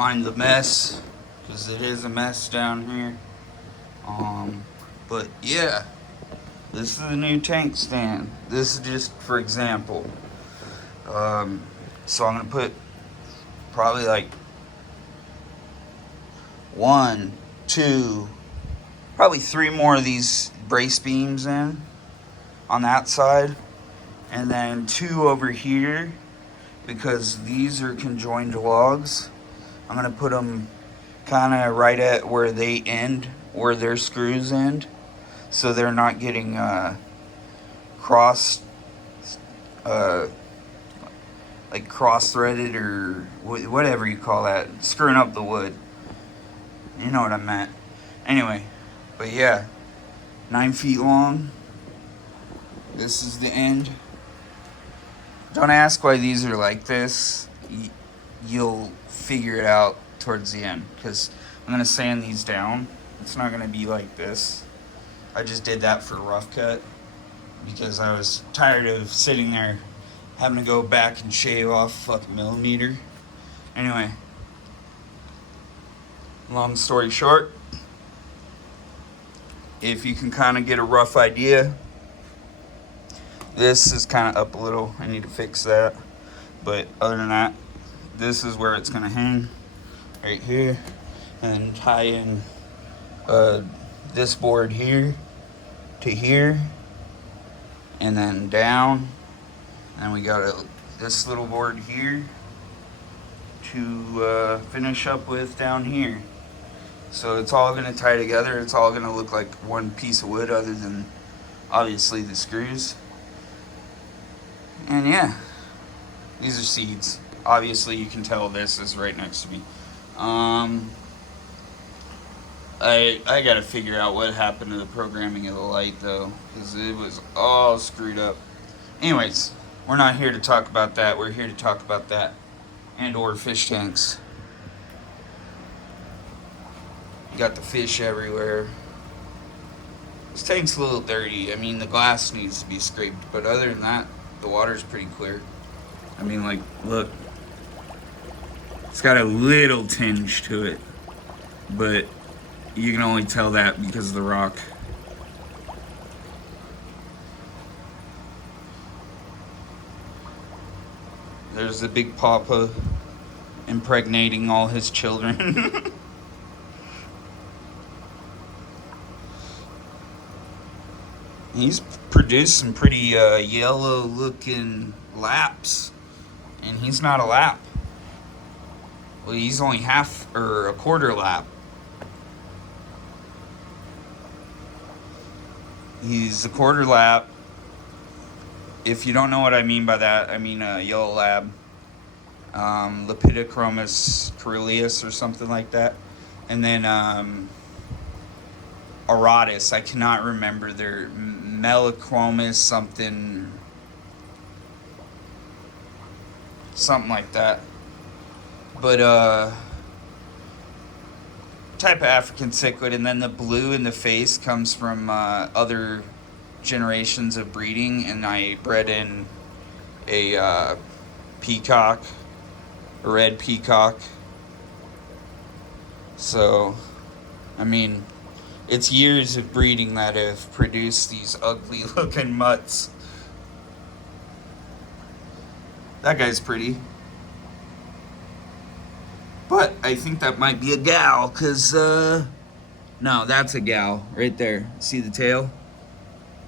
Mind the mess, because it is a mess down here. But yeah, this is the new tank stand. This is just for example. So I'm gonna put probably like one, two, probably three more of these brace beams in on that side, and then two over here because these are conjoined logs. I'm gonna put them kind of right at where they end, where their screws end, so they're not getting cross, uh, like cross threaded or whatever you call that, screwing up the wood. You know what I meant. Anyway, but yeah, 9 feet long. This is the end. Don't ask why these are like this. You'll figure it out towards the end, because I'm gonna sand these down. It's not gonna be like this. I just did that for rough cut because I was tired of sitting there having to go back and shave off a fucking millimeter. Anyway, long story short, if you can kind of get a rough idea, this is kind of up a little. I need to fix that. But other than that, this is where it's going to hang, right here. And then tie in this board here to here. And then down. And we got this little board here to finish up with down here. So it's all going to tie together. It's all going to look like one piece of wood other than obviously the screws. And yeah, these are seeds. Obviously you can tell this is right next to me. I gotta figure out what happened to the programming of the light though, because it was all screwed up. Anyways, we're not here to talk about that. We're here to talk about that and or fish tanks. Got the fish everywhere. This tank's a little dirty. I mean, the glass needs to be scraped, but other than that, the water's pretty clear. I mean, like, look. It's got a little tinge to it, but you can only tell that because of the rock. There's the big papa impregnating all his children. He's produced some pretty yellow looking laps, and he's not a lap. Well, he's only half or a quarter lap. He's a quarter lap. If you don't know what I mean by that, I mean a yellow lab, Lepidochromis caerulea or something like that. And then Auratus, I cannot remember their Melichromis something like that. But type of African cichlid, and then the blue in the face comes from other generations of breeding, and I bred in a peacock, a red peacock. So, I mean, it's years of breeding that have produced these ugly looking mutts. That guy's pretty. But I think that might be a gal, because, no, that's a gal right there. See the tail?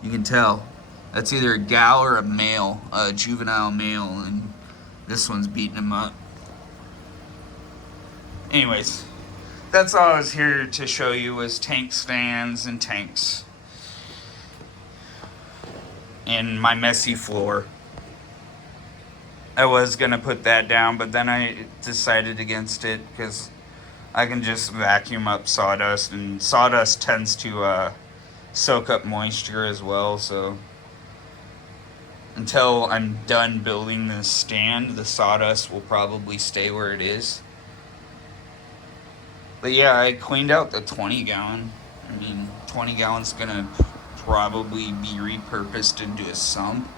You can tell. That's either a gal or a male, a juvenile male, and this one's beating him up. Anyways, that's all I was here to show you, was tank stands and tanks. And my messy floor. I was going to put that down, but then I decided against it because I can just vacuum up sawdust, and sawdust tends to soak up moisture as well. So until I'm done building this stand, the sawdust will probably stay where it is. But yeah, I cleaned out the 20 gallon. I mean, 20 gallon's going to probably be repurposed into a sump.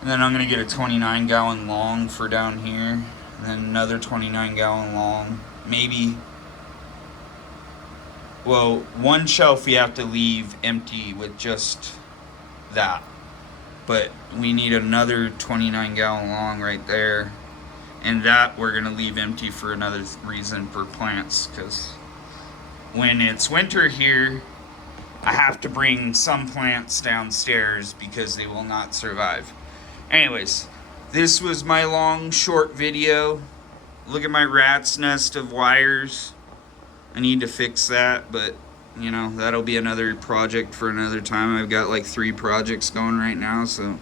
And then I'm going to get a 29 gallon long for down here. And then another 29 gallon long. maybe, well, one shelf we have to leave empty with just that. But we need another 29 gallon long right there. And that we're going to leave empty for another reason for plants. Because when it's winter here, I have to bring some plants downstairs because they will not survive. Anyways, this was my long, short video. Look at my rat's nest of wires. I need to fix that, but you know, that'll be another project for another time. I've got like 3 projects going right now, so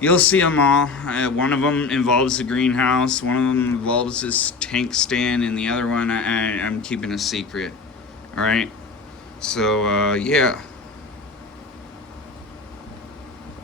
you'll see them all. One of them involves the greenhouse, one of them involves this tank stand, and the other one I'm keeping a secret. Alright? So, yeah.